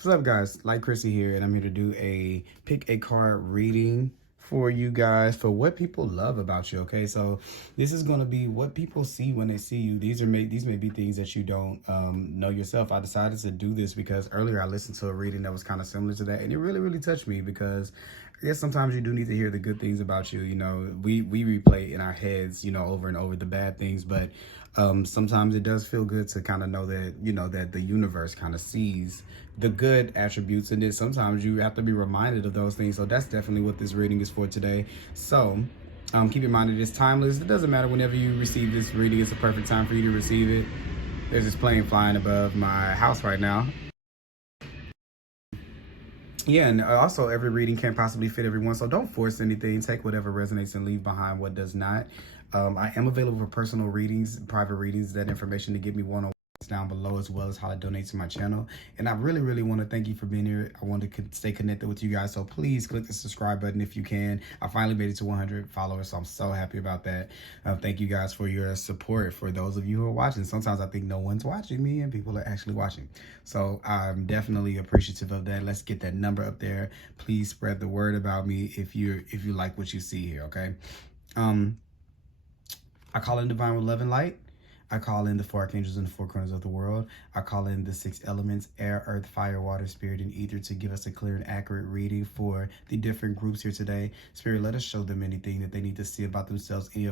What's up, guys? Thelightchrissy here, and I'm here to do a pick a card reading for you guys for what people love about you. Okay, so this is going to be what people see when they see you. These may be things that you don't know yourself. I decided to do this because earlier I listened to a reading that was kind of similar to that, and it really touched me because I guess sometimes you do need to hear the good things about you. You know, we replay in our heads, you know, over and over the bad things, but sometimes it does feel good to kind of know that, you know, that the universe kind of sees the good attributes in it. Sometimes you have to be reminded of those things. So that's definitely what this reading is for today. So keep in mind that it's timeless. It doesn't matter whenever you receive this reading. It's a perfect time for you to receive it. There's this plane flying above my house right now. Yeah, and also every reading can't possibly fit everyone, so don't force anything. Take whatever resonates and leave behind what does not. I am available for personal readings, private readings. That information to get me one-on-one down below, as well as how to donate to my channel. And I really want to thank you for being here. I want to stay connected with you guys, so please click the subscribe button if you can. I finally made it to 100 followers, so I'm so happy about that. Thank you guys for your support. For those of you who are watching, sometimes I think no one's watching me and people are actually watching, so I'm definitely appreciative of that. Let's get that number up there. Please spread the word about me if you like what you see here. Okay, I call in divine with love and light. I call in the 4 archangels in the 4 corners of the world. I call in the 6 elements, air, earth, fire, water, spirit, and ether, to give us a clear and accurate reading for the different groups here today. Spirit, let us show them anything that they need to see about themselves, any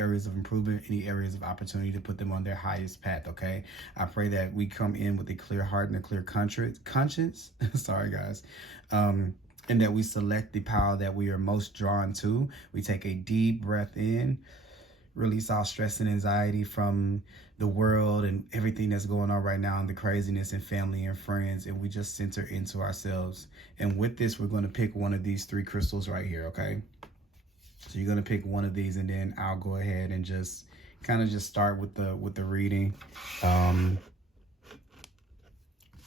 areas of improvement, any areas of opportunity to put them on their highest path, okay? I pray that we come in with a clear heart and a clear conscience. Sorry, guys. And that we select the power that we are most drawn to. We take a deep breath in, release all stress and anxiety from the world and everything that's going on right now, and the craziness and family and friends, and we just center into ourselves. And with this, we're going to pick one of these 3 crystals right here, okay? So you're going to pick one of these, and then I'll go ahead and just kind of just start with the reading.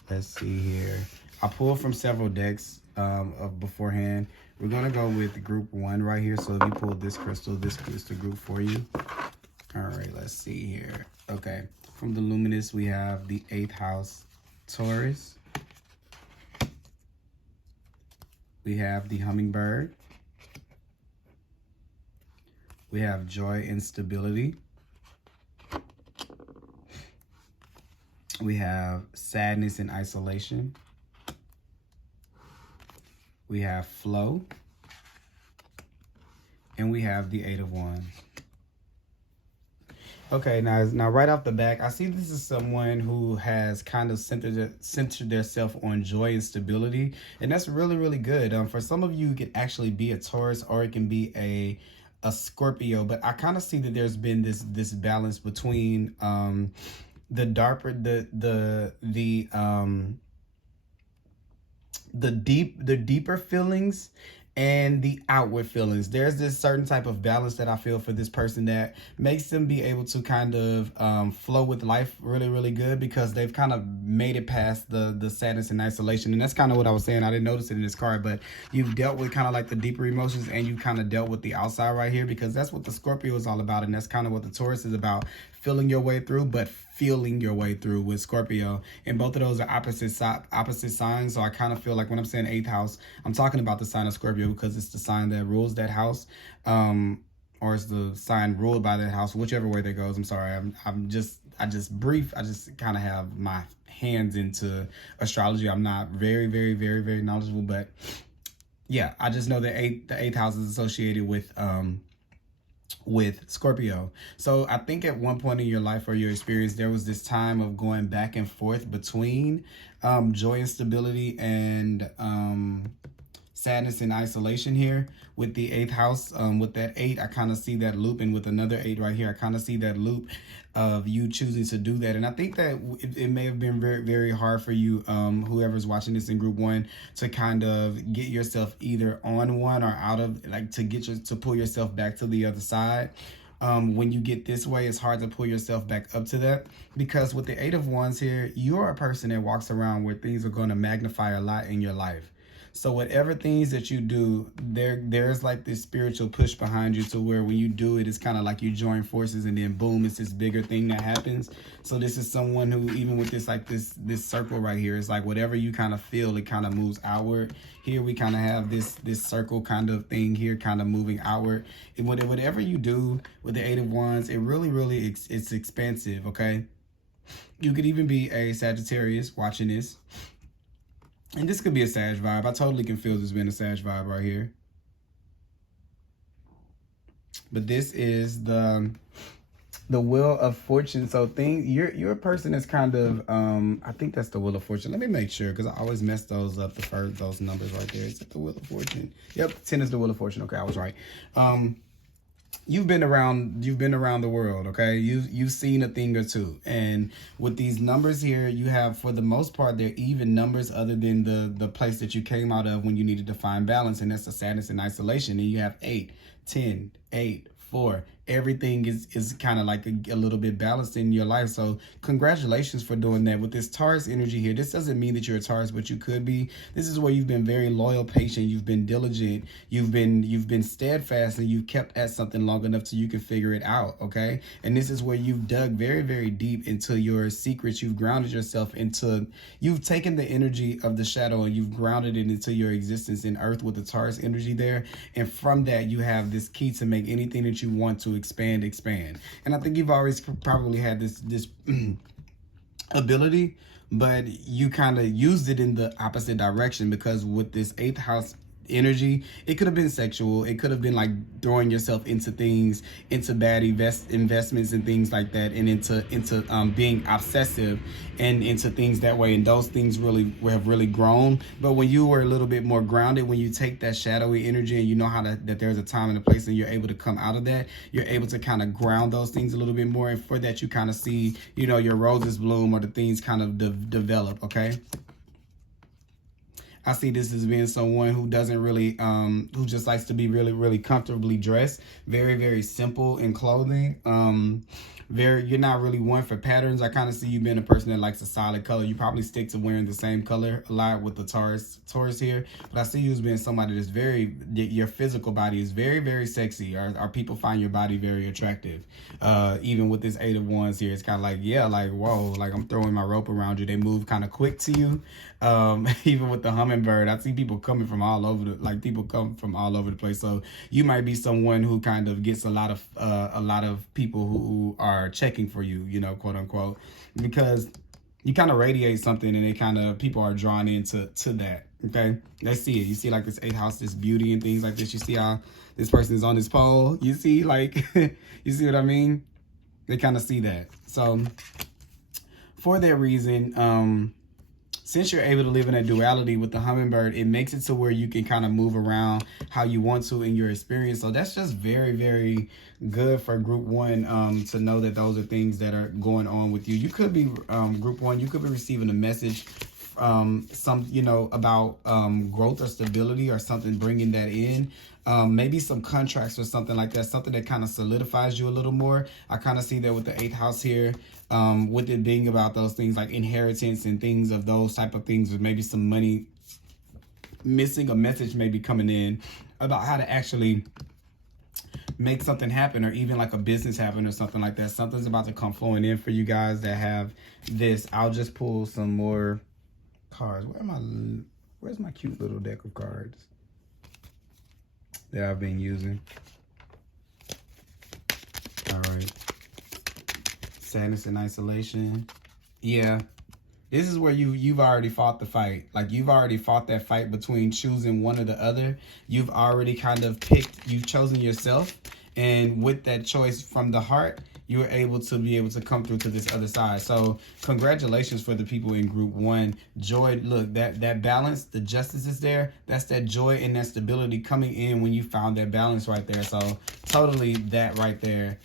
Let's see here. I pulled from several decks of beforehand. We're going to go with group 1 right here. So if you pull this crystal, this is the group for you. All right, let's see here. Okay, from the Luminous, we have the 8th house, Taurus. We have the Hummingbird. We have Joy and Stability. We have Sadness and Isolation. We have Flow. And we have the 8 of Wands. Okay, now right off the back, I see this is someone who has kind of centered themselves on joy and stability, and that's really good. For some of you, it could actually be a Taurus, or it can be a Scorpio, but I kind of see that there's been this balance between the deeper feelings and the outward feelings. There's this certain type of balance that I feel for this person that makes them be able to kind of flow with life really good, because they've kind of made it past the sadness and isolation. And that's kind of what I was saying. I didn't notice it in this card, but you've dealt with kind of like the deeper emotions, and you kind of dealt with the outside right here, because that's what the Scorpio is all about, and that's kind of what the Taurus is about. Feeling your way through, but feeling your way through with Scorpio. And both of those are opposite signs. So I kind of feel like when I'm saying 8th house, I'm talking about the sign of Scorpio, because it's the sign that rules that house, or it's the sign ruled by that house, whichever way that goes. I'm sorry. I just kind of have my hands into astrology. I'm not very knowledgeable, but yeah, I just know that the 8th house is associated with Scorpio. So I think at one point in your life or your experience, there was this time of going back and forth between joy and stability and sadness and isolation here with the 8th house. With that 8, I kind of see that loop, and with another 8 right here, I kind of see that loop of you choosing to do that. And I think that it may have been very hard for you, whoever's watching this in group 1, to kind of get yourself either on one or out of, like, to pull yourself back to the other side. When you get this way, it's hard to pull yourself back up to that, because with the 8 of Wands here, you're a person that walks around where things are going to magnify a lot in your life. So whatever things that you do, there's like this spiritual push behind you, to where when you do it, it's kind of like you join forces, and then boom, it's this bigger thing that happens. So this is someone who, even with this, like this circle right here, it's like whatever you kind of feel, it kind of moves outward. Here we kind of have this circle kind of thing here, kind of moving outward. And whatever you do with the Eight of Wands, it really it's expansive. Okay, you could even be a Sagittarius watching this, and this could be a Sag vibe. I totally can feel this being a Sag vibe right here. But this is the Wheel of Fortune. So you're a person that's kind of I think that's the Wheel of Fortune. Let me make sure, because I always mess those up, those numbers right there. Is it the Wheel of Fortune? Yep, 10 is the Wheel of Fortune. Okay, I was right. You've been around the world, okay? You've seen a thing or two. And with these numbers here, you have, for the most part, they're even numbers, other than the place that you came out of when you needed to find balance, and that's the sadness and isolation. And you have 8, 10, 8, 4. Everything is kind of like a little bit balanced in your life. So congratulations for doing that. With this Taurus energy here, this doesn't mean that you're a Taurus, but you could be. This is where you've been very loyal, patient, you've been diligent, you've been steadfast, and you've kept at something long enough so you can figure it out. Okay, and this is where you've dug very deep into your secrets. You've grounded yourself into, you've taken the energy of the shadow and you've grounded it into your existence in earth with the Taurus energy there. And from that, you have this key to make anything that you want to expand. And I think you've always probably had this ability, but you kind of used it in the opposite direction, because with this 8th house energy, it could have been sexual, it could have been like throwing yourself into things, into bad investments and things like that, and into being obsessive and into things that way, and those things have really grown. But when you were a little bit more grounded, when you take that shadowy energy and you know how that there's a time and a place, and you're able to come out of that, you're able to kind of ground those things a little bit more, and for that you kind of see, you know, your roses bloom, or the things kind of develop. Okay, I see this as being someone who doesn't really, who just likes to be really comfortably dressed, very simple in clothing. You're not really one for patterns. I kind of see you being a person that likes a solid color. You probably stick to wearing the same color a lot with the Taurus here. But I see you as being somebody that's your physical body is very sexy. Or people find your body very attractive. Even with this 8 of Wands here, it's kind of like, yeah, like, whoa, like I'm throwing my rope around you. They move kind of quick to you. Even with the hummingbird, I see people coming from all over the place. So you might be someone who kind of gets a lot of people who are checking for you, you know, quote unquote, because you kind of radiate something, and people are drawn into that. Okay, let's see it. You see like this 8th house, this beauty and things like this. You see how this person is on this pole. You see, like, you see what I mean? They kind of see that. So for that reason, since you're able to live in a duality with the hummingbird, it makes it to where you can kind of move around how you want to in your experience. So that's just very good for group 1, to know that those are things that are going on with you. You could be, group 1, you could be receiving a message, about growth or stability, or something bringing that in. Maybe some contracts or something like that, something that kind of solidifies you a little more. I kind of see that with the 8th house here, with it being about those things like inheritance and things of those type of things, with maybe some money missing, a message maybe coming in about how to actually make something happen, or even like a business happen or something like that. Something's about to come flowing in for you guys that have this. I'll just pull some more cards. Where's my cute little deck of cards that I've been using? All right. Sadness and isolation. Yeah. This is where you've already fought the fight. Like, you've already fought that fight between choosing one or the other. You've already kind of you've chosen yourself. And with that choice from the heart, you're able to come through to this other side. So congratulations for the people in group 1. Joy, look, that balance, the justice is there. That's that joy and that stability coming in when you found that balance right there. So totally that right there.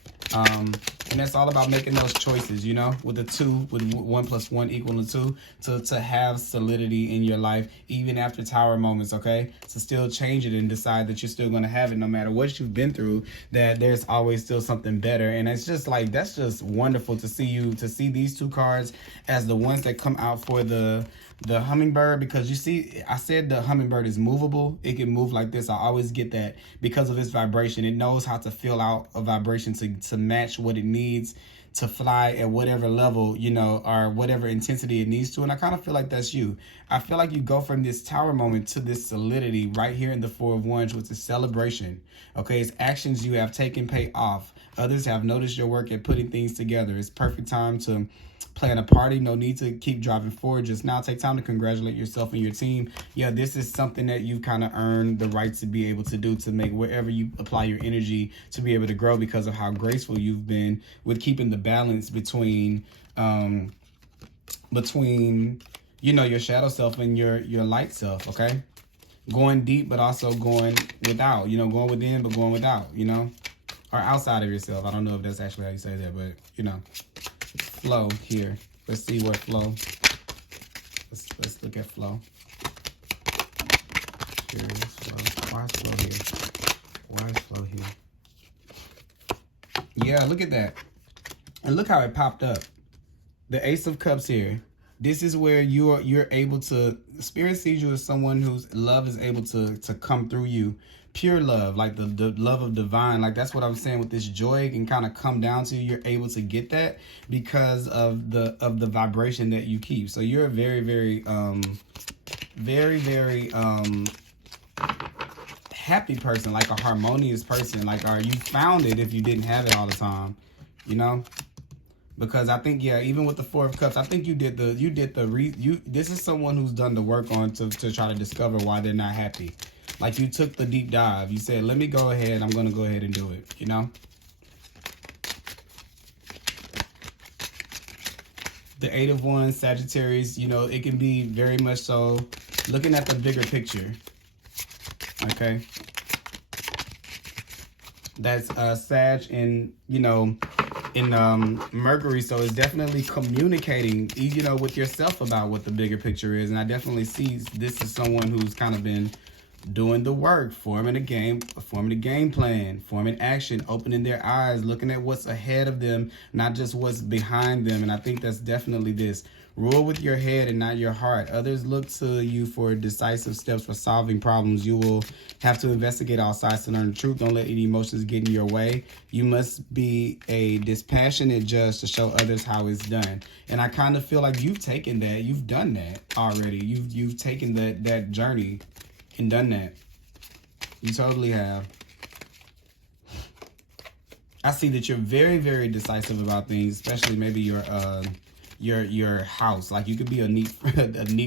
And that's all about making those choices, you know, with the 2, with 1 + 1 = 2, to have solidity in your life, even after tower moments, okay? To still change it and decide that you're still going to have it no matter what you've been through, that there's always still something better. And it's just like, that's just wonderful to see these 2 cards as the ones that come out for the the hummingbird, because you see, I said the hummingbird is movable. It can move like this. I always get that because of its vibration. It knows how to fill out a vibration to match what it needs to fly at whatever level, you know, or whatever intensity it needs to. And I kind of feel like that's you. I feel like you go from this tower moment to this solidity right here in the Four of Wands, which is celebration. Okay, it's actions you have taken pay off. Others have noticed your work at putting things together. It's perfect time to plan a party. No need to keep driving forward. Just now take time to congratulate yourself and your team. Yeah, this is something that you've kind of earned the right to be able to do, to make wherever you apply your energy to be able to grow, because of how graceful you've been with keeping the balance between you know, your shadow self and your light self. Okay, going deep but also going without, you know, going within but going without, you know, or outside of yourself. I don't know if that's actually how you say that, but you know, flow here. Let's see what flow. Let's look at flow. Curious flow. Why is flow here? Why is flow here? Yeah, look at that. And look how it popped up. The Ace of Cups here. This is where you're able to, Spirit sees you as someone whose love is able to come through you. Pure love, like the love of divine. Like that's what I'm saying with this joy can kind of come down to you. You're able to get that because of the vibration that you keep. So you're a very, very, very happy person, like a harmonious person. Like, you found it if you didn't have it all the time, you know? Because I think, yeah, even with the Four of Cups, I think this is someone who's done the work on to try to discover why they're not happy. Like, you took the deep dive. You said, let me go ahead. I'm going to go ahead and do it, you know? The Eight of Wands, Sagittarius, you know, it can be very much so looking at the bigger picture. Okay? That's Sag and, you know, in Mercury, so it's definitely communicating, you know, with yourself about what the bigger picture is. And I definitely see this is someone who's kind of been doing the work, forming a game plan, forming action, opening their eyes, looking at what's ahead of them, not just what's behind them. And I think that's definitely this. Rule with your head and not your heart. Others look to you for decisive steps for solving problems. You will have to investigate all sides to learn the truth. Don't let any emotions get in your way. You must be a dispassionate judge to show others how it's done. And I kind of feel like you've taken that. You've done that already. You've taken that journey and done that. You totally have. I see that you're very, very decisive about things, especially maybe your house. Like, you could be a neat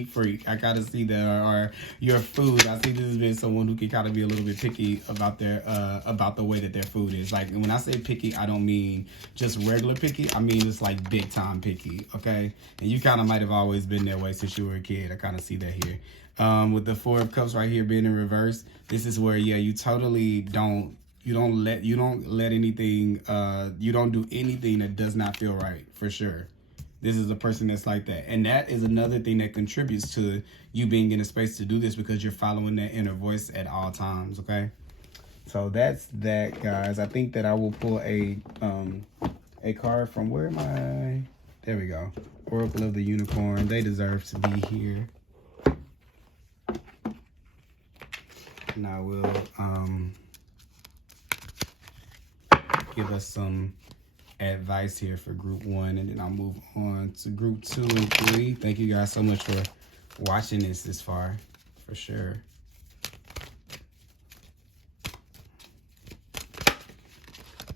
freak. I gotta see that. Or your food. I see this has been someone who can kind of be a little bit picky about their about the way that their food is. Like, when I say picky, I don't mean just regular picky. I mean it's like big time picky. Okay, and you kind of might have always been that way since you were a kid. I kind of see that here. With the Four of Cups right here being in reverse, this is where, yeah, you totally don't let anything, you don't do anything that does not feel right, for sure. This is a person that's like that. And that is another thing that contributes to you being in a space to do this, because you're following that inner voice at all times, okay? So that's that, guys. I think that I will pull a card from, where am I? There we go. Oracle of the Unicorn. They deserve to be here. And I will give us some advice here for group 1, and then I'll move on to group 2 and 3. Thank you guys so much for watching this far, for sure.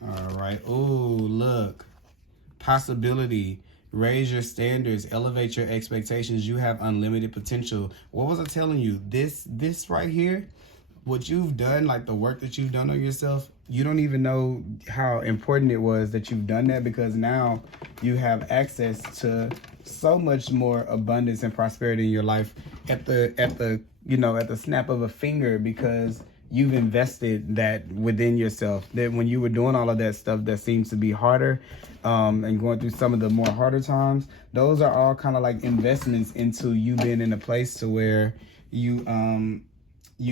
All right. Oh, look. Possibility. Raise your standards. Elevate your expectations. You have unlimited potential. What was I telling you? This right here, what you've done, like the work that you've done on yourself, you don't even know how important it was that you've done that, because now you have access to so much more abundance and prosperity in your life at the snap of a finger, because you've invested that within yourself. That when you were doing all of that stuff that seems to be harder, and going through some of the more harder times, those are all kind of like investments into you being in a place to where you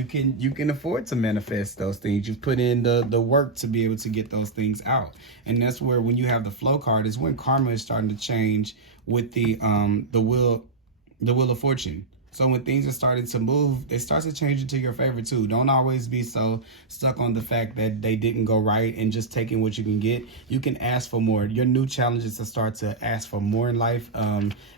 can afford to manifest those things. You've put in the work to be able to get those things out. And that's where, when you have the flow card, is when karma is starting to change with the wheel. the Wheel of Fortune. So when things are starting to move, it starts to change into your favor too. Don't always be so stuck on the fact that they didn't go right and just taking what you can get. You can ask for more. Your new challenge is to start to ask for more in life,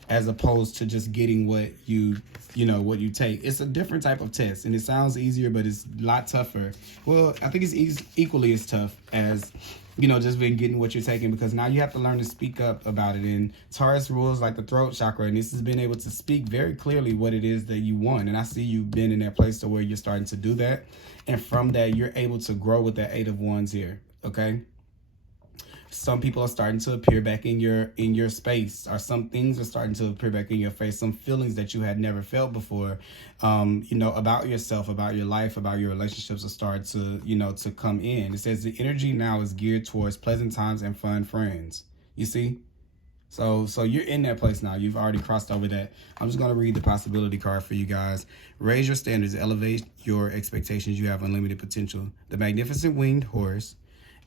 as opposed to just getting what what you take. It's a different type of test, and it sounds easier, but it's a lot tougher. Well, I think it's equally as tough as just been getting what you're taking, because now you have to learn to speak up about it. And Taurus rules like the throat chakra, and this has been able to speak very clearly what it is that you want. And I see you've been in that place to where you're starting to do that. And from that, you're able to grow with that 8 of Wands here, okay? Some people are starting to appear back in your space, or some things are starting to appear back in your face. Some feelings that you had never felt before, about yourself, about your life, about your relationships, are starting to come in. It says the energy now is geared towards pleasant times and fun friends. You see? So you're in that place now. You've already crossed over that. I'm just going to read the possibility card for you guys. Raise your standards, elevate your expectations. You have unlimited potential. The magnificent winged horse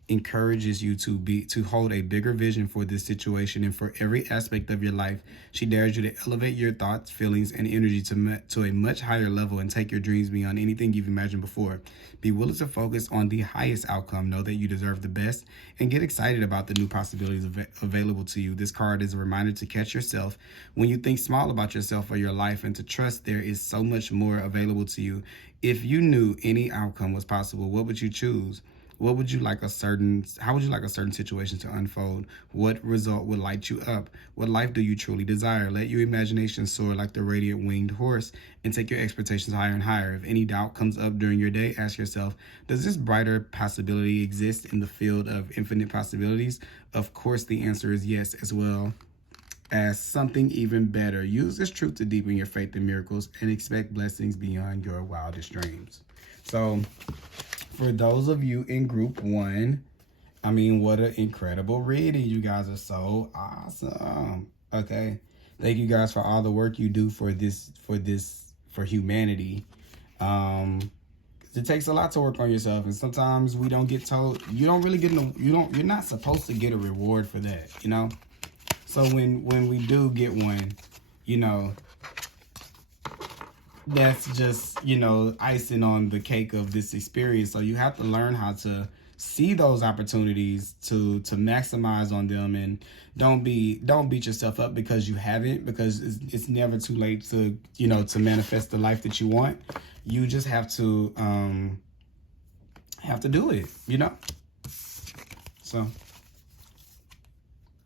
encourages you to hold a bigger vision for this situation and for every aspect of your life. She dares you to elevate your thoughts, feelings, and energy to a much higher level and take your dreams beyond anything you've imagined before. Be willing to focus on the highest outcome. Know that you deserve the best and get excited about the new possibilities available to you. This card is a reminder to catch yourself when you think small about yourself or your life, and to trust there is so much more available to you. If you knew any outcome was possible, what would you choose? How would you like a certain situation to unfold? What result would light you up? What life do you truly desire? Let your imagination soar like the radiant winged horse and take your expectations higher and higher. If any doubt comes up during your day, ask yourself, does this brighter possibility exist in the field of infinite possibilities? Of course, the answer is yes, as well as something even better. Use this truth to deepen your faith in miracles and expect blessings beyond your wildest dreams. So, for those of you in group 1, I mean, what an incredible reading. You guys are so awesome. Okay. Thank you guys for all the work you do for humanity. It takes a lot to work on yourself, and sometimes we don't get told, you're not supposed to get a reward for that, So when we do get one, that's just, icing on the cake of this experience. So you have to learn how to see those opportunities to maximize on them, and don't beat yourself up because you haven't, because it's never too late to manifest the life that you want. You just have to do it, So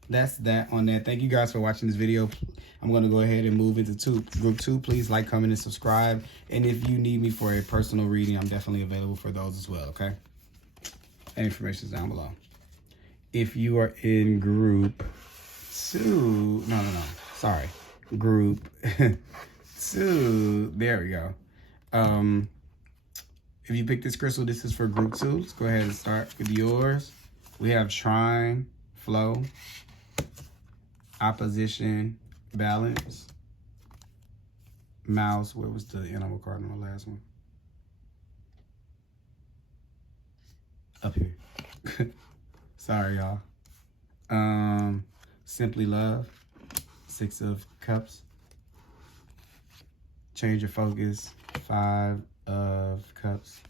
that's that on that. Thank you guys for watching this video. I'm going to go ahead and move into group 2. Please like, comment, and subscribe. And if you need me for a personal reading, I'm definitely available for those as well, okay? And information is down below. If you are in group 2, sorry, group 2, there we go. If you pick this crystal, this is for group 2. Let's go ahead and start with yours. We have trine, flow, opposition, balance, mouse. Where was the animal card on the last one? Up here. Sorry, y'all. Simply love, 6 of cups. Change your focus, 5 of cups.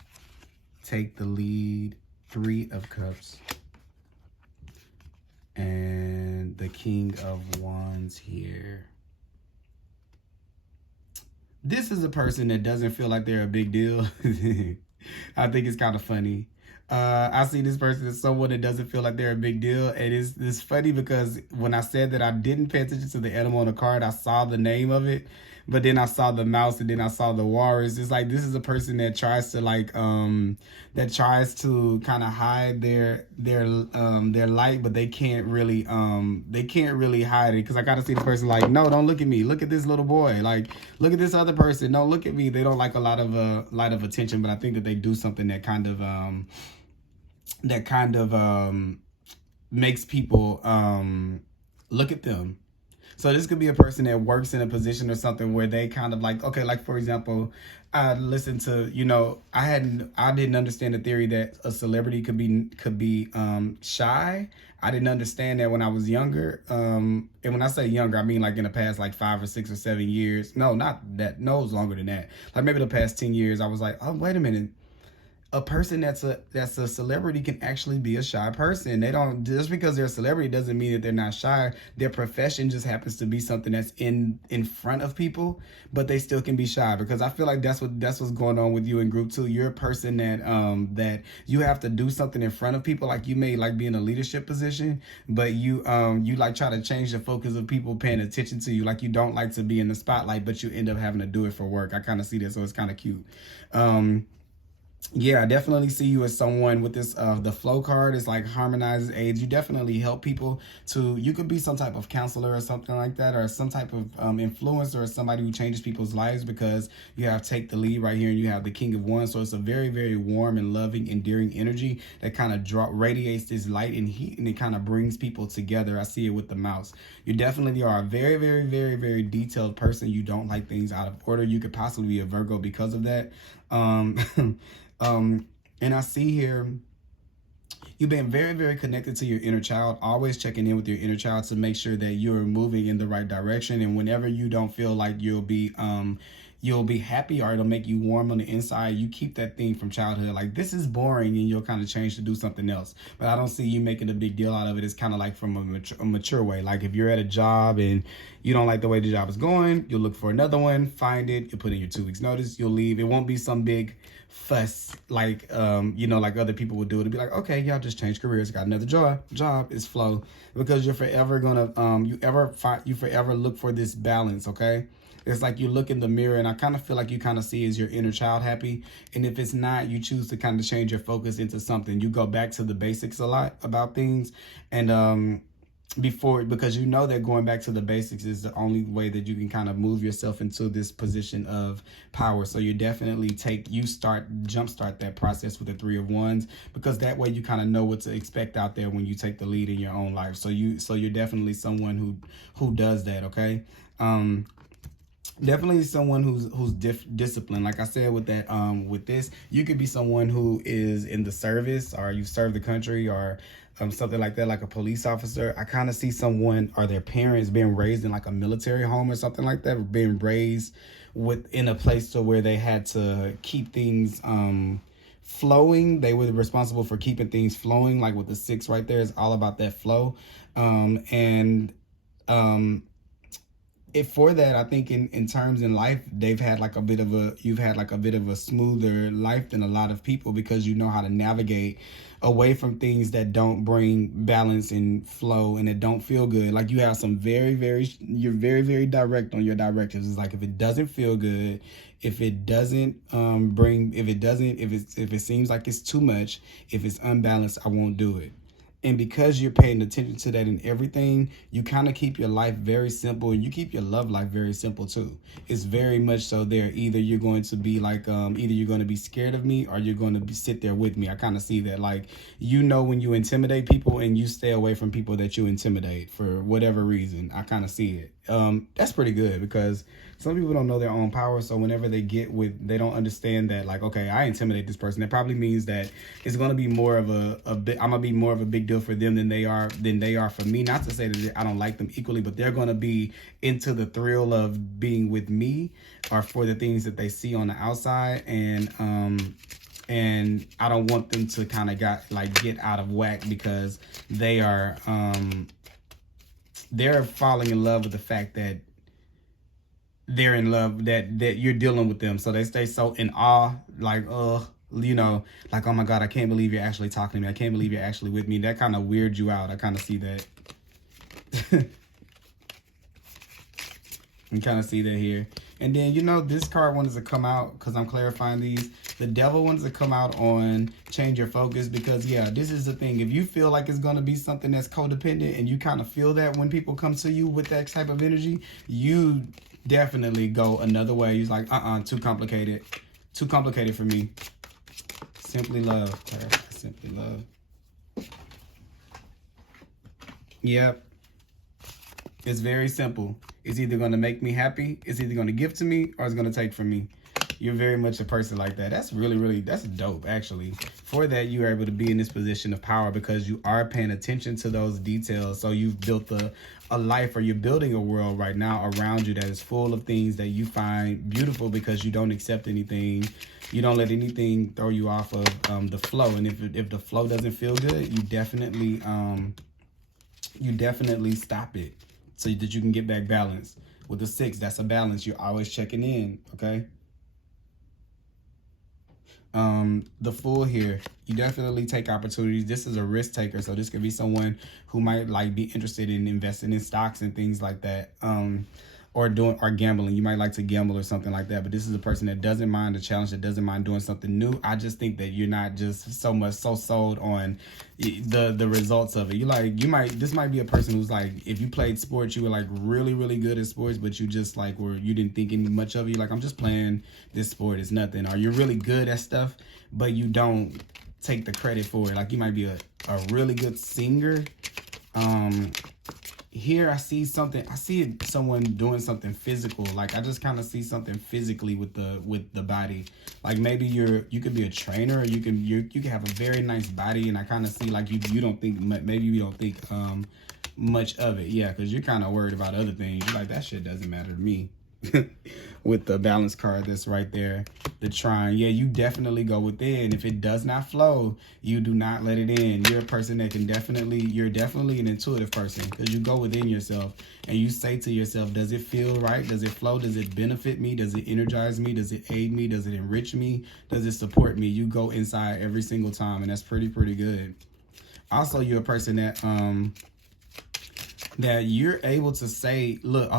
Take the lead, 3 of cups. And the King of Wands here. This is a person that doesn't feel like they're a big deal. I think it's kind of funny. I see this person as someone that doesn't feel like they're a big deal. And it's funny because when I said that I didn't pay attention to the animal on the card, I saw the name of it. But then I saw the mouse, and then I saw the walrus. It's like, this is a person that tries to kind of hide their light, but they can't really hide it. Cause I gotta see the person like, no, don't look at me. Look at this little boy. Like, look at this other person. Don't look at me. They don't like a lot of attention, but I think that they do something that kind of makes people look at them. So this could be a person that works in a position or something where they kind of like, okay, like for example, I listened to, you know, I didn't understand the theory that a celebrity could be shy. I didn't understand that when I was younger. And when I say younger, I mean like in the past like 5 or 6 or 7 years. No, not that. No, it's longer than that. Like maybe the past 10 years, I was like, oh, wait a minute. A person that's a celebrity can actually be a shy person. They don't, just because they're a celebrity doesn't mean that they're not shy. Their profession just happens to be something that's in front of people, but they still can be shy, because I feel like that's what's going on with you in group 2. You're a person that that you have to do something in front of people. Like you may like be in a leadership position, but you like try to change the focus of people paying attention to you. Like you don't like to be in the spotlight, but you end up having to do it for work. I kind of see that, so it's kind of cute. Yeah, I definitely see you as someone with this, the flow card is like harmonizes aids. You definitely help people to, you could be some type of counselor or something like that, or some type of influencer, or somebody who changes people's lives, because you have take the lead right here, and you have the King of Wands. So it's a very, very warm and loving, endearing energy that kind of radiates this light and heat, and it kind of brings people together. I see it with the mouse. You definitely are a very, very, very, very detailed person. You don't like things out of order. You could possibly be a Virgo because of that. And I see here, you've been very, very connected to your inner child, always checking in with your inner child to make sure that you're moving in the right direction. And whenever you don't feel like you'll be happy, or it'll make you warm on the inside, you keep that thing from childhood. Like, this is boring, and you'll kind of change to do something else. But I don't see you making a big deal out of it. It's kind of like from a mature way. Like if you're at a job and you don't like the way the job is going, you'll look for another one, find it, you put in your 2 weeks notice, you'll leave. It won't be some big fuss like you know, like other people would do it. It'd be like, okay, y'all just change careers, got another job. It's flow, because you're forever gonna you forever look for this balance. Okay, it's like you look in the mirror, and I kind of feel like you kind of see, is your inner child happy? And if it's not, you choose to kind of change your focus into something. You go back to the basics a lot about things, and because you know that going back to the basics is the only way that you can kind of move yourself into this position of power. So you definitely jumpstart that process with the 3 of Wands, because that way you kind of know what to expect out there when you take the lead in your own life. So you're definitely someone who does that. Okay. Definitely someone who's disciplined. Like I said, with that, with this, you could be someone who is in the service, or you serve the country, or something like that, like a police officer. I kind of see someone, or their parents, being raised in like a military home or something like that, or being raised within a place to where they had to keep things flowing. They were responsible for keeping things flowing. Like with the 6 right there, is all about that flow. For that, I think in terms in life, you've had like a bit of a smoother life than a lot of people, because you know how to navigate away from things that don't bring balance and flow, and it don't feel good. Like you have some you're very, very direct on your directives. It's like, if it doesn't feel good, if it doesn't if it seems like it's too much, if it's unbalanced, I won't do it. And because you're paying attention to that in everything, you kind of keep your life very simple, and you keep your love life very simple too. It's very much so there. Either you're going to be like, either you're going to be scared of me, or you're going to sit there with me. I kind of see that. Like, you know, when you intimidate people, and you stay away from people that you intimidate for whatever reason. I kind of see it. That's pretty good, because some people don't know their own power. So whenever they they don't understand that, like, okay, I intimidate this person, that probably means that it's going to be more of I'm going to be more of a big deal for them than they are for me. Not to say that I don't like them equally, but they're going to be into the thrill of being with me, or for the things that they see on the outside. And I don't want them to kind of get out of whack, because they're falling in love with the fact that they're in love, that you're dealing with them. So they stay so in awe, like, you know, like, oh my God, I can't believe you're actually talking to me. I can't believe you're actually with me. That kind of weirds you out. I kind of see that. You kind of see that here. And then, you know, this card wanted to come out, because I'm clarifying these. The Devil wanted to come out on change your focus, because, yeah, this is the thing. If you feel like it's going to be something that's codependent, and you kind of feel that when people come to you with that type of energy, you definitely go another way. He's like, too complicated. Too complicated for me. Simply love. Simply love. Yep. It's very simple. It's either going to make me happy, it's either going to give to me, or it's going to take from me. You're very much a person like that. That's really, that's dope, actually. For that, you are able to be in this position of power because you are paying attention to those details. So you've built a life, or you're building a world right now around you that is full of things that you find beautiful because you don't accept anything. You don't let anything throw you off of the flow. And if the flow doesn't feel good, you definitely stop it so that you can get back balance. With the 6, that's a balance. You're always checking in, okay? The Fool here, you definitely take opportunities. This is a risk taker, so this could be someone who might like be interested in investing in stocks and things like that, or gambling. You might like to gamble or something like that, but this is a person that doesn't mind the challenge, that doesn't mind doing something new. I just think that you're not just so sold on the results of it. This might be a person who's like, if you played sports, you were like really good at sports, but you just like you didn't think any much of it. You're like, I'm just playing this sport, it's nothing. Or you're really good at stuff, but you don't take the credit for it. Like you might be a really good singer. Here I see someone doing something physical. Like I just kind of see something physically with the body. Like maybe you could be a trainer, or you can have a very nice body, and I kind of see like you don't think, maybe you don't think much of it. Yeah, because you're kind of worried about other things. You're like, that shit doesn't matter to me. With the balance card that's right there, the Trine. Yeah, you definitely go within. If it does not flow, you do not let it in. You're a person that you're definitely an intuitive person, because you go within yourself and you say to yourself, does it feel right? Does it flow? Does it benefit me? Does it energize me? Does it aid me? Does it enrich me? Does it support me? You go inside every single time, and that's pretty good. Also, you're a person that you're able to say, look,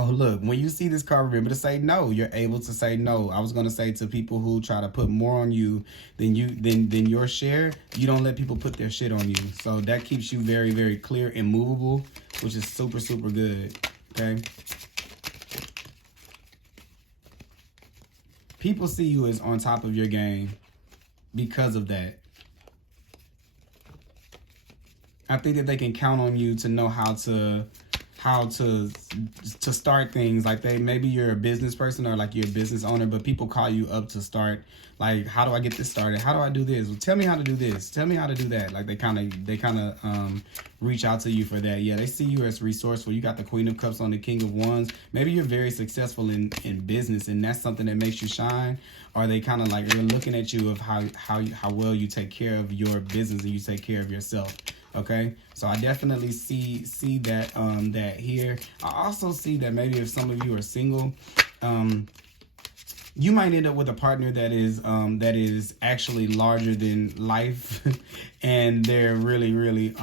when you see this card, remember to say no. You're able to say no. I was going to say to people who try to put more on you than your share, you don't let people put their shit on you. So that keeps you very clear and movable, which is super good, okay? People see you as on top of your game because of that. I think that they can count on you to know how to start things. Like maybe you're a business person, or like you're a business owner, but people call you up to start, like, how do I get this started? How do I do this? Well, tell me how to do this. Tell me how to do that. Like they kind of reach out to you for that. Yeah, they see you as resourceful. You got the Queen of Cups on the King of Wands. Maybe you're very successful in business, and that's something that makes you shine. Or they kind of like, they're looking at you of how well you take care of your business and you take care of yourself. Okay, so I definitely see that that here. I also see that maybe if some of you are single, you might end up with a partner that is actually larger than life, and they're really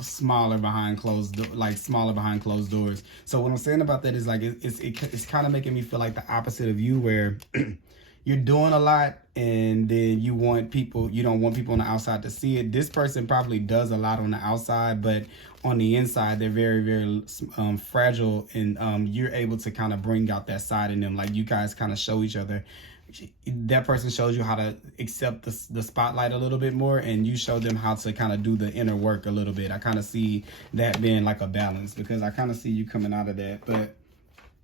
smaller behind closed doors. So what I'm saying about that is like it's kind of making me feel like the opposite of you, where you're doing a lot, and then you don't want people on the outside to see it. This person probably does a lot on the outside, but on the inside, they're very fragile, and you're able to kind of bring out that side in them. Like you guys kind of show each other. That person shows you how to accept the spotlight a little bit more, and you show them how to kind of do the inner work a little bit. I kind of see that being like a balance, because I kind of see you coming out of that, but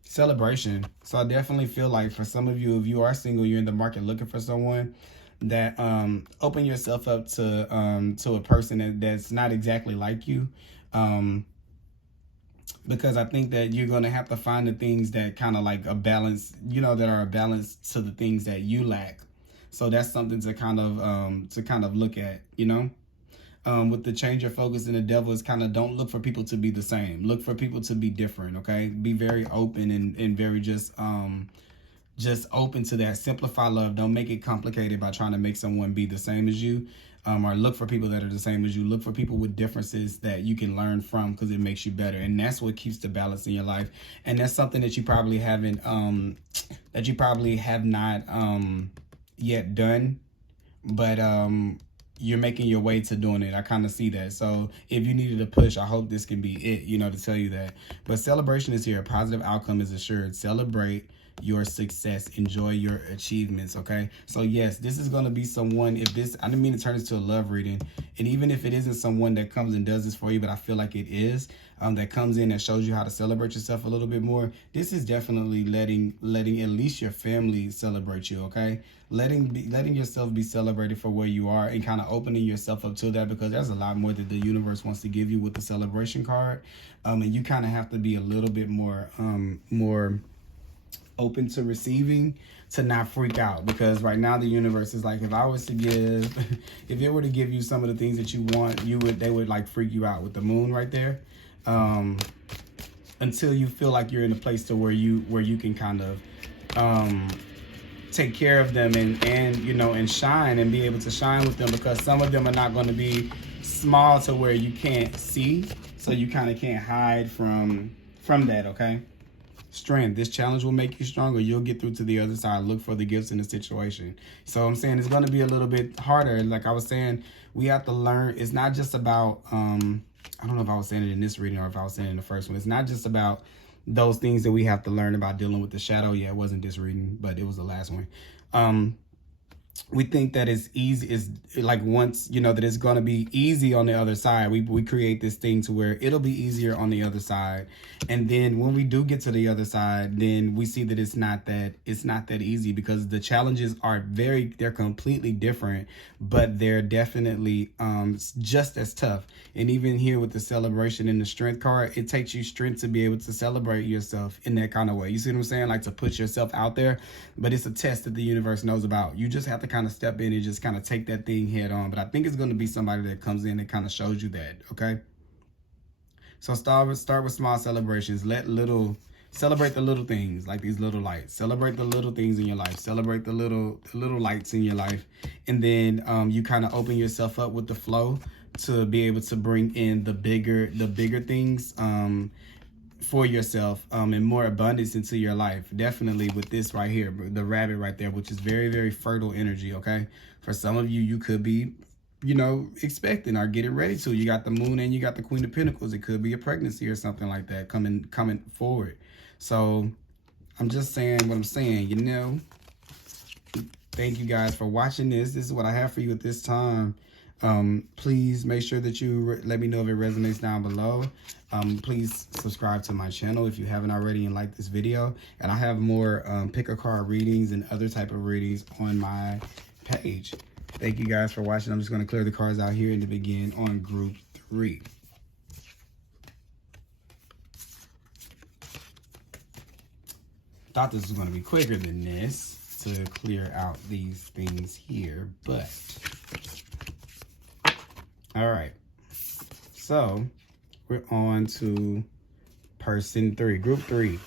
celebration. So I definitely feel like for some of you, if you are single, you're in the market looking for someone, that open yourself up to a person that's not exactly like you, because I think that you're going to have to find the things that kind of like a balance, that are a balance to the things that you lack. So that's something to kind of look at, with the change your focus in the Devil is kind of, don't look for people to be the same. Look for people to be different, okay? Be very open and very just open to that. Simplify love. Don't make it complicated by trying to make someone be the same as you, or look for people that are the same as you. Look for people with differences that you can learn from, because it makes you better. And that's what keeps the balance in your life. And that's something that you probably have not yet done, but you're making your way to doing it. I kind of see that. So if you needed a push, I hope this can be it, to tell you that. But celebration is here. A positive outcome is assured. Celebrate. your success, enjoy your achievements, okay? So yes, this is going to be someone, if this, I didn't mean to turn this to a love reading, and even if it isn't someone that comes and does this for you, but I feel like it is, that comes in that shows you how to celebrate yourself a little bit more, this is definitely letting at least your family celebrate you, okay? Letting yourself be celebrated for where you are, and kind of opening yourself up to that, because there's a lot more that the universe wants to give you with the celebration card, and you kind of have to be a little bit more open to receiving, to not freak out, because right now the universe is like, if I was to give, if it were to give you some of the things that you want, they would like freak you out with the moon right there, until you feel like you're in a place to where you can kind of take care of them and you know, and shine, and be able to shine with them, because some of them are not going to be small to where you can't see, so you kind of can't hide from that, okay? Strength. This challenge will make you stronger. You'll get through to the other side. Look for the gifts in the situation. So I'm saying it's going to be a little bit harder. Like I was saying, we have to learn. It's not just about, I don't know if I was saying it in this reading or if I was saying it in the first one. It's not just about those things that we have to learn about dealing with the shadow. Yeah, it wasn't this reading, but it was the last one. We think that it's easy, is like, once you know that it's going to be easy on the other side, we create this thing to where it'll be easier on the other side, and then when we do get to the other side, then we see that it's not that easy, because the challenges are they're completely different, but they're definitely just as tough. And even here with the celebration and the strength card, it takes you strength to be able to celebrate yourself in that kind of way. You see what I'm saying? Like, to put yourself out there, but it's a test that the universe knows about. You just have to kind of step in and just kind of take that thing head on. But I think it's going to be somebody that comes in and kind of shows you that, okay? So start with small celebrations. Celebrate the little things, like these little lights. Celebrate the little things in your life. Celebrate the little lights in your life. And then you kind of open yourself up with the flow to be able to bring in the bigger things for yourself, and more abundance into your life. Definitely with this right here, the rabbit right there, which is very, very fertile energy, okay? For some of you, you could be, you know, expecting or getting ready to. You got the moon and you got the Queen of Pentacles. It could be a pregnancy or something like that coming forward. So I'm just saying what I'm saying, you know. Thank you guys for watching this. This is what I have for you at this time. Please make sure that you let me know if it resonates down below. Please subscribe to my channel if you haven't already, and like this video. And I have more pick a card readings and other type of readings on my page. Thank you guys for watching. I'm just going to clear the cards out here and to begin on group 3. Thought this was going to be quicker than this to clear out these things here, but all right. So we're on to person 3, group 3.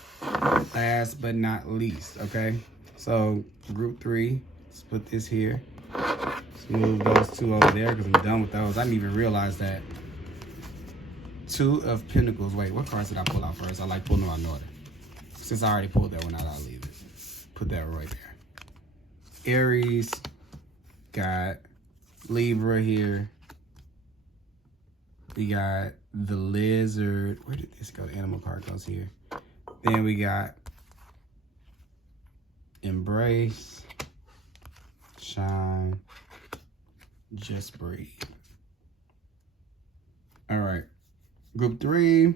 Last but not least, okay? So group 3, let's put this here. Let's move those 2 over there because I'm done with those. I didn't even realize that. 2 of Pentacles. Wait, what cards did I pull out first? I like pulling them out in order. Since I already pulled that one out, I'll leave it. Put that right there. Aries, got Libra here. We got the Lizard. Where did this go? The animal card goes here. Then we got Embrace, Shine, Just Breathe. All right. Group 3.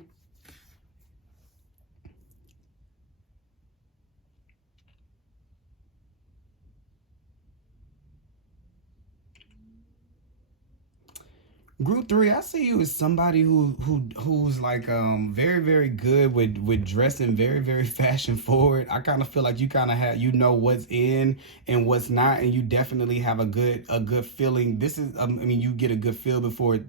Group 3, I see you as somebody who's like very, very good with dressing, very, very fashion forward. I kind of feel like you kind of have, you know, what's in and what's not, and you definitely have a good feeling. This is I mean, you get a good feel before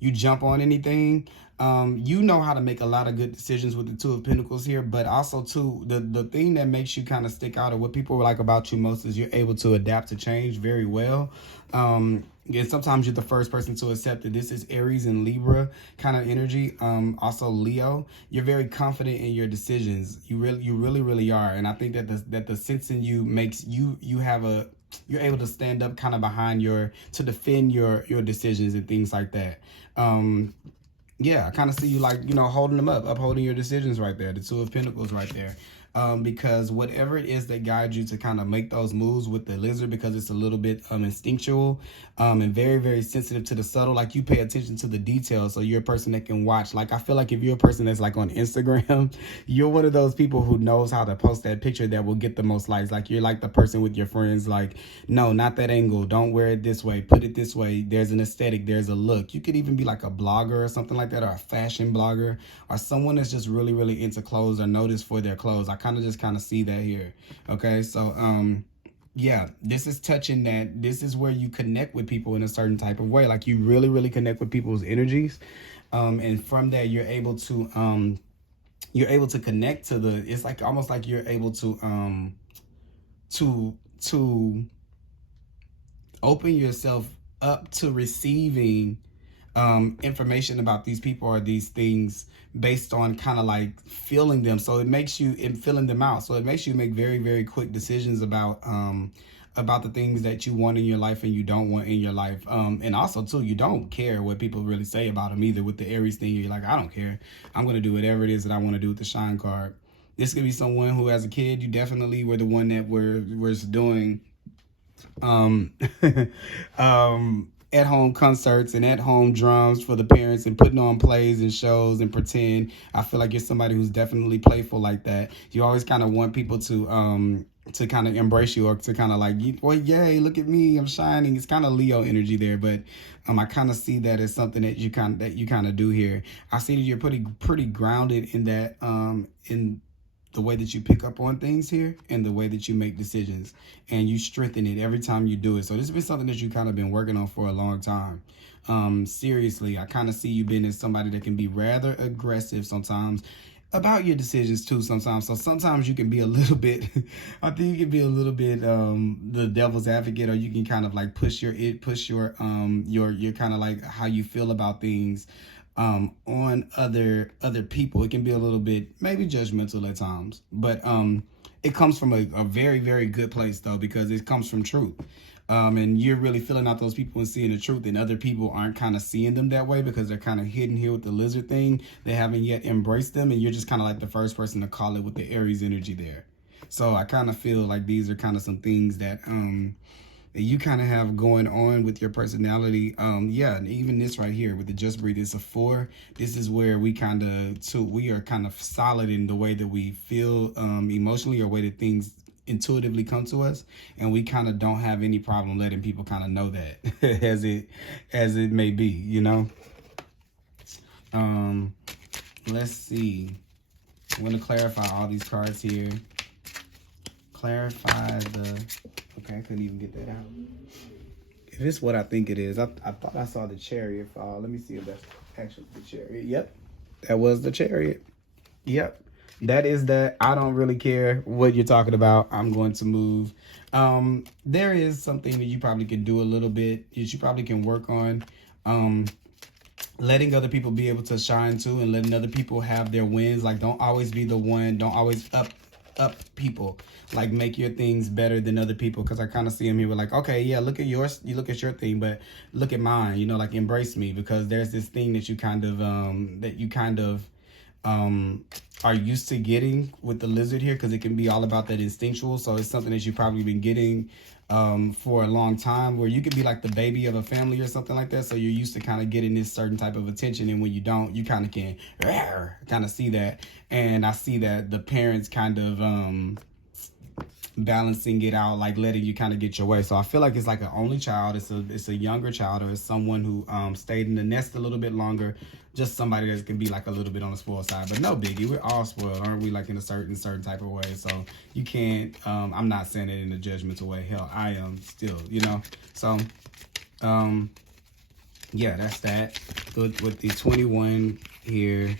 you jump on anything. You know how to make a lot of good decisions with the 2 of Pentacles here, but also too, the thing that makes you kind of stick out, or what people like about you most, is you're able to adapt to change very well. And sometimes you're the first person to accept that this is Aries and Libra kind of energy. Also Leo, you're very confident in your decisions. You really are. And I think that the sense in you makes you're able to stand up kind of behind to defend your decisions and things like that. Yeah, I kind of see you like, you know, holding them up, upholding your decisions right there. The 2 of Pentacles right there. because whatever it is that guides you to kind of make those moves with the lizard, because it's a little bit instinctual and very, very sensitive to the subtle, like you pay attention to the details. So you're a person that can watch. Like, I feel like if you're a person that's like on Instagram, you're one of those people who knows how to post that picture that will get the most likes. Like, you're like the person with your friends, like, no, not that angle, don't wear it this way, put it this way, there's an aesthetic, there's a look. You could even be like a blogger or something like that, or a fashion blogger, or someone that's just really, really into clothes or noticed for their clothes. I kind of see that here. Okay, so yeah, this is touching that. This is where you connect with people in a certain type of way. Like, you really, really connect with people's energies, and from that you're able to connect to the, it's like almost like you're able to open yourself up to receiving information about these people or these things based on kind of like feeling them. So it makes you, in filling them out, so it makes you make very, very quick decisions about the things that you want in your life and you don't want in your life. And also too, you don't care what people really say about them either. With the Aries thing, you're like, I don't care, I'm going to do whatever it is that I want to do with the shine card. This could be someone who, as a kid, you definitely were the one that was doing at home concerts and at home drums for the parents and putting on plays and shows and pretend. I feel like you're somebody who's definitely playful like that. You always kind of want people to kind of embrace you, or to kind of like, well, yay, look at me, I'm shining. It's kind of Leo energy there, but I kind of see that as something that you kind of do here. I see that you're pretty grounded in that, in the way that you pick up on things here and the way that you make decisions, and you strengthen it every time you do it. So this has been something that you kind of been working on for a long time. Seriously, I kind of see you being as somebody that can be rather aggressive sometimes about your decisions too sometimes. So sometimes you can be a little bit, I think you can be a little bit the devil's advocate, or you can kind of like push your kind of like how you feel about things on other people. It can be a little bit maybe judgmental at times, but it comes from a very, very good place though, because it comes from truth. And you're really filling out those people and seeing the truth, and other people aren't kind of seeing them that way because they're kind of hidden here with the lizard thing. They haven't yet embraced them, and you're just kind of like the first person to call it with the Aries energy there. So I kind of feel like these are kind of some things that you kind of have going on with your personality. Yeah, and even this right here with the Just Breathe, it's a 4. This is where we are kind of solid in the way that we feel emotionally, or way that things intuitively come to us, and we kind of don't have any problem letting people kind of know that as it may be, you know. Let's see, I'm going to clarify all these cards here. Clarify the, okay, I couldn't even get that out. If it's what I think it is, I thought I saw the Chariot fall. Let me see if that's actually the Chariot. Yep, that was the Chariot. Yep, that is that. I don't really care what you're talking about. I'm going to move. There is something that you probably could do a little bit, that you probably can work on. Letting other people be able to shine too, and letting other people have their wins. Like, don't always be the one. Don't always up people. Like, make your things better than other people, because I kind of see them here with like, okay, yeah, look at yours, you look at your thing, but look at mine, you know, like, embrace me, because there's this thing that you kind of are used to getting with the lizard here, because it can be all about that instinctual. So it's something that you've probably been getting for a long time, where you could be like the baby of a family or something like that. So you're used to kind of getting this certain type of attention, and when you don't, you kind of can kind of see that. And I see that the parents kind of balancing it out, like letting you kind of get your way. So I feel like it's like an only child, it's a younger child, or it's someone who stayed in the nest a little bit longer, just somebody that can be like a little bit on the spoiled side. But no biggie, we're all spoiled, aren't we? Like, in a certain type of way. So you can't, I'm not saying it in a judgmental way. Hell, I am still, you know. So yeah, that's that. Good with the 21 here.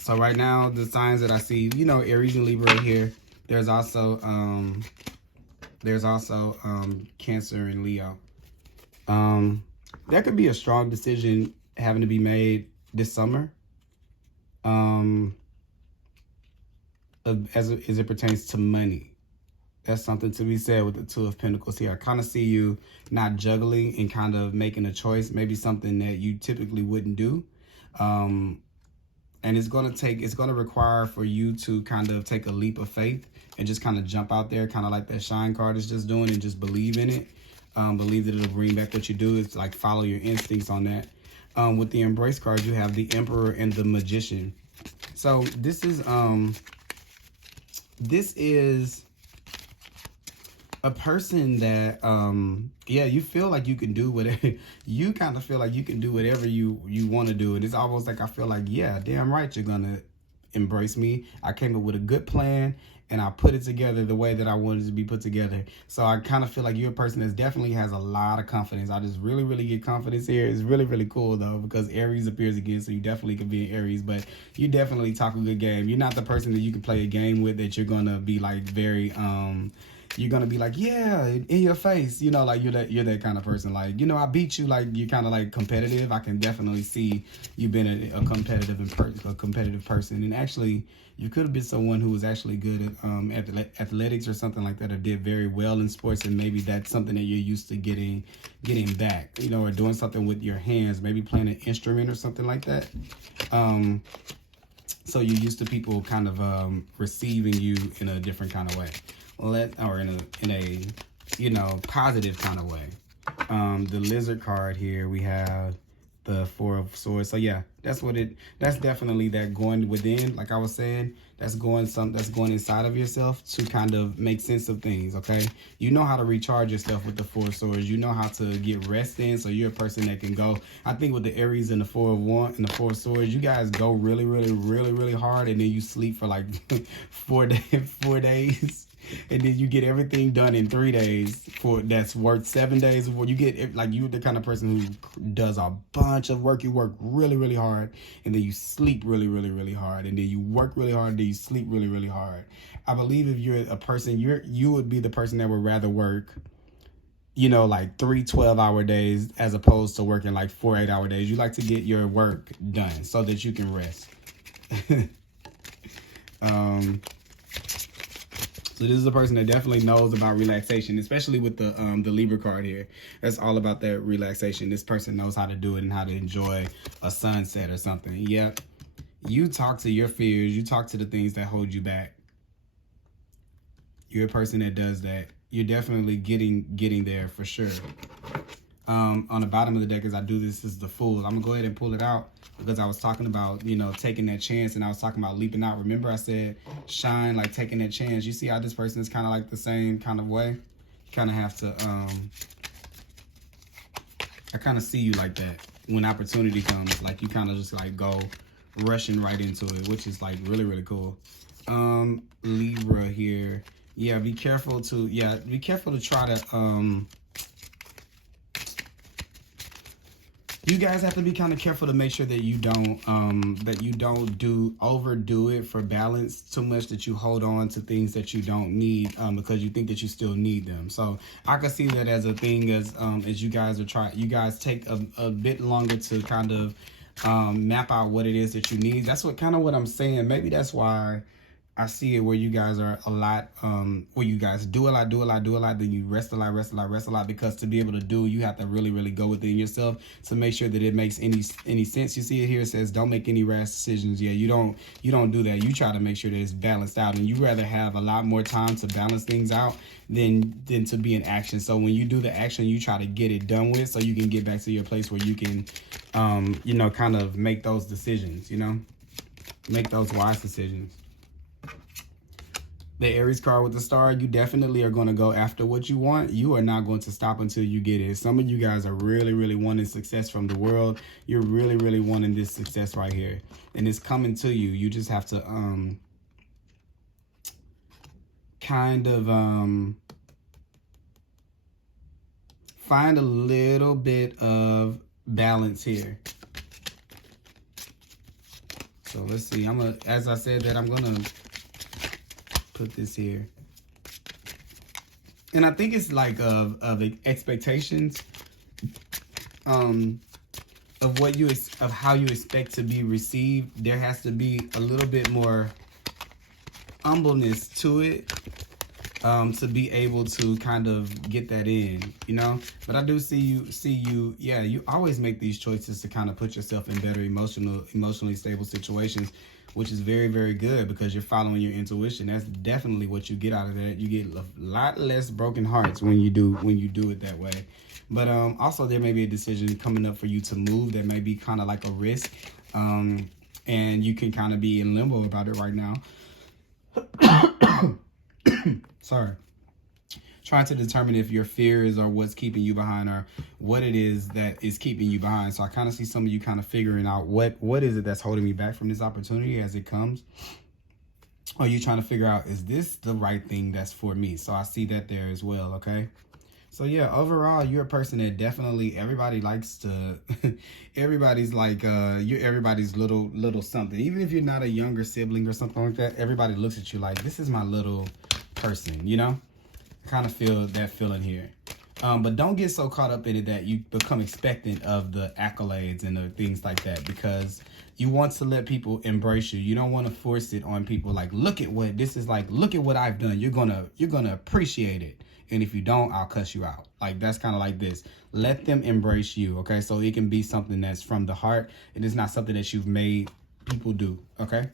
So right now, the signs that I see, you know, Aries and Libra here. There's also Cancer and Leo. There could be a strong decision having to be made this summer, as it pertains to money. That's something to be said with the 2 of Pentacles here. I kind of see you not juggling and kind of making a choice, maybe something that you typically wouldn't do. And it's going to require for you to kind of take a leap of faith and just kind of jump out there, kind of like that shine card is just doing, and just believe in it. Believe that it'll bring back what you do. It's like follow your instincts on that. With the embrace card, you have the Emperor and the Magician. So this is a person that yeah, you feel like you can do whatever. You kind of feel like you can do whatever you want to do. And it's almost like I feel like, yeah, damn right, you're gonna embrace me. I came up with a good plan and I put it together the way that I wanted it to be put together. So I kind of feel like you're a person that definitely has a lot of confidence. I just really get confidence here. It's really cool though, because Aries appears again, so you definitely could be an Aries, but you definitely talk a good game. You're not the person that you can play a game with that you're gonna be like very you're gonna be like, yeah, in your face, you know, like you're that kind of person. Like, you know, I beat you. Like, you're kind of like competitive. I can definitely see you being a competitive person. And actually, you could have been someone who was actually good at athletics or something like that, or did very well in sports. And maybe that's something that you're used to getting back, you know, or doing something with your hands, maybe playing an instrument or something like that. So you're used to people kind of receiving you in a different kind of way. Or in a you know, positive kind of way. The Lizard card here, we have the Four of Swords. So yeah, that's definitely that going within, like I was saying, that's going inside of yourself to kind of make sense of things. Okay, you know how to recharge yourself with the Four of Swords. You know how to get rest in, so you're a person that can go. I think with the Aries and the Four of Wands and the Four of Swords, you guys go really hard, and then you sleep for like 4 days. And then you get everything done in 3 days that's worth 7 days. You get, like, you're the kind of person who does a bunch of work. You work really hard, and then you sleep really hard, and then you work really hard, and then you sleep really hard. I believe if you're a person, you would be the person that would rather work, you know, like 3 12-hour days as opposed to working like 4 8-hour days. You like to get your work done so that you can rest. So this is a person that definitely knows about relaxation, especially with the Libra card here. That's all about that relaxation. This person knows how to do it and how to enjoy a sunset or something. Yep. You talk to your fears. You talk to the things that hold you back. You're a person that does that. You're definitely getting there for sure. On the bottom of the deck, as I do this is the Fool. I'm going to go ahead and pull it out because I was talking about, you know, taking that chance, and I was talking about leaping out. Remember I said shine, like taking that chance. You see how this person is kind of like the same kind of way? You kind of have to, I kind of see you like that. When opportunity comes, like you kind of just like go rushing right into it, which is like really cool. Libra here. Yeah, be careful to try to, you guys have to be kind of careful to make sure that you don't overdo it for balance too much, that you hold on to things that you don't need because you think that you still need them. So I can see that as a thing as you guys take a bit longer to kind of map out what it is that you need. That's what I'm saying. Maybe that's why I see it where you guys are a lot, where you guys do a lot, then you rest a lot, because to be able to do, you have to really go within yourself to make sure that it makes any sense. You see it here, it says don't make any rash decisions. Yeah, you don't do that. You try to make sure that it's balanced out, and you rather have a lot more time to balance things out than to be in action. So when you do the action, you try to get it done with so you can get back to your place where you can, you know, kind of make those decisions, you know, make those wise decisions. The Aries card with the star, you definitely are going to go after what you want. You are not going to stop until you get it. Some of you guys are really wanting success from the world. You're really wanting this success right here. And it's coming to you. You just have to kind of find a little bit of balance here. So let's see. As I said that, I'm going to put this here, and I think it's like of expectations, of how you expect to be received. There has to be a little bit more humbleness to it, to be able to kind of get that in, you know. But I do see you, yeah, you always make these choices to kind of put yourself in better emotionally stable situations, which is very, very good because you're following your intuition. That's definitely what you get out of that. You get a lot less broken hearts when you do it that way. But also there may be a decision coming up for you to move that may be kind of like a risk, and you can kind of be in limbo about it right now. Sorry. Trying to determine if your fears are what's keeping you behind or what it is that is keeping you behind. So I kind of see some of you kind of figuring out what is it that's holding me back from this opportunity as it comes. Or you trying to figure out, is this the right thing that's for me? So I see that there as well, okay? So yeah, overall, you're a person that definitely everybody likes to, everybody's like, you're everybody's little something. Even if you're not a younger sibling or something like that, everybody looks at you like, this is my little person, you know? I kind of feel that feeling here. But don't get so caught up in it that you become expectant of the accolades and the things like that, because you want to let people embrace you. You don't want to force it on people like, look at what this is like, look at what I've done. You're gonna appreciate it. And if you don't, I'll cuss you out. Like, that's kind of like this. Let them embrace you, okay? So it can be something that's from the heart. It is not something that you've made people do, okay?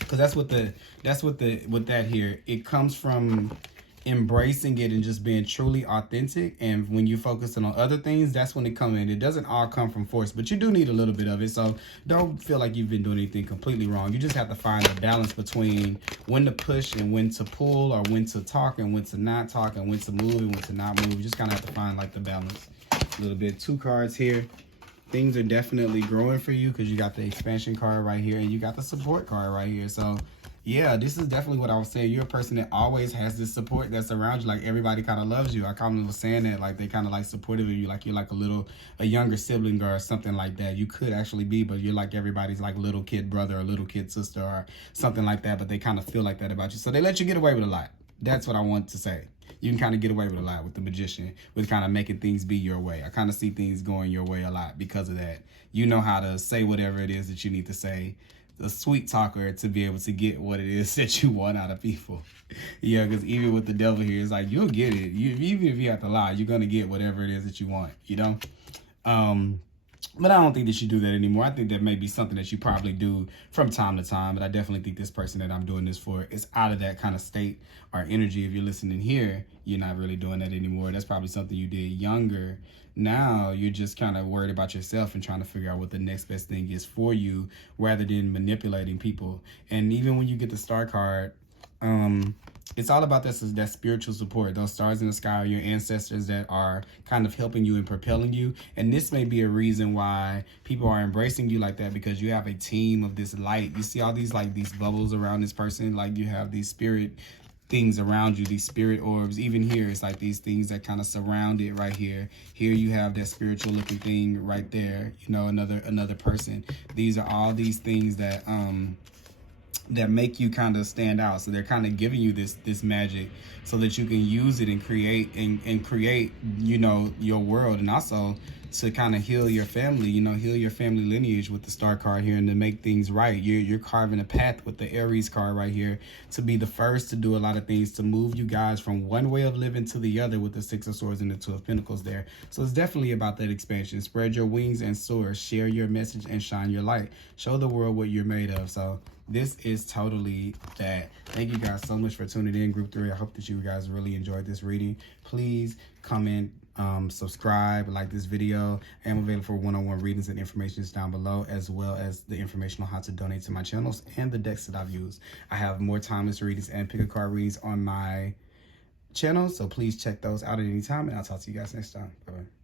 Because that's what that here, it comes from embracing it and just being truly authentic. And when you're focusing on other things, that's when it comes in. It doesn't all come from force, but you do need a little bit of it. So don't feel like you've been doing anything completely wrong. You just have to find a balance between when to push and when to pull, or when to talk and when to not talk, and when to move and when to not move. You just kind of have to find like the balance a little bit. 2 cards here. Things are definitely growing for you because you got the expansion card right here and you got the support card right here. So yeah, this is definitely what I was saying. You're a person that always has this support that's around you. Like, everybody kind of loves you. I kind of was saying that, like, they kind of like supportive of you. Like, you're like a younger sibling or something like that. You could actually be, but you're like everybody's like little kid brother or little kid sister or something like that. But they kind of feel like that about you. So they let you get away with a lot. That's what I want to say. You can kind of get away with a lot with the magician, with kind of making things be your way. I kind of see things going your way a lot because of that. You know how to say whatever it is that you need to say. A sweet talker to be able to get what it is that you want out of people. Yeah, because even with the devil here, it's like, you'll get it. Even if you have to lie, you're going to get whatever it is that you want, you know? But I don't think that you do that anymore. I think that may be something that you probably do from time to time, but I definitely think this person that I'm doing this for is out of that kind of state or energy. If you're listening here, you're not really doing that anymore. That's probably something you did younger. Now you're just kind of worried about yourself and trying to figure out what the next best thing is for you rather than manipulating people. And even when you get the star card, it's all about that spiritual support. Those stars in the sky are your ancestors that are kind of helping you and propelling you. And this may be a reason why people are embracing you like that, because you have a team of this light. You see all these bubbles around this person. Like, you have these spirit things around you, these spirit orbs. Even here, it's like these things that kind of surround it right here. Here you have that spiritual looking thing right there. You know, another person. These are all these things that that make you kind of stand out. So they're kind of giving you this magic so that you can use it and create and create, you know, your world, and also to kind of heal your family, you know, heal your family lineage with the star card here, and to make things right. You're carving a path with the Aries card right here to be the first to do a lot of things, to move you guys from one way of living to the other with the 6 of Swords and the 2 of Pentacles there. So it's definitely about that expansion. Spread your wings and soar. Share your message and shine your light. Show the world what you're made of. So this is totally that. Thank you guys so much for tuning in, Group 3. I hope that you guys really enjoyed this reading. Please comment, subscribe, like this video. I am available for one-on-one readings, and information is down below, as well as the information on how to donate to my channels and the decks that I've used. I have more timeless readings and pick a card readings on my channel, so please check those out at any time, and I'll talk to you guys next time. Bye-bye.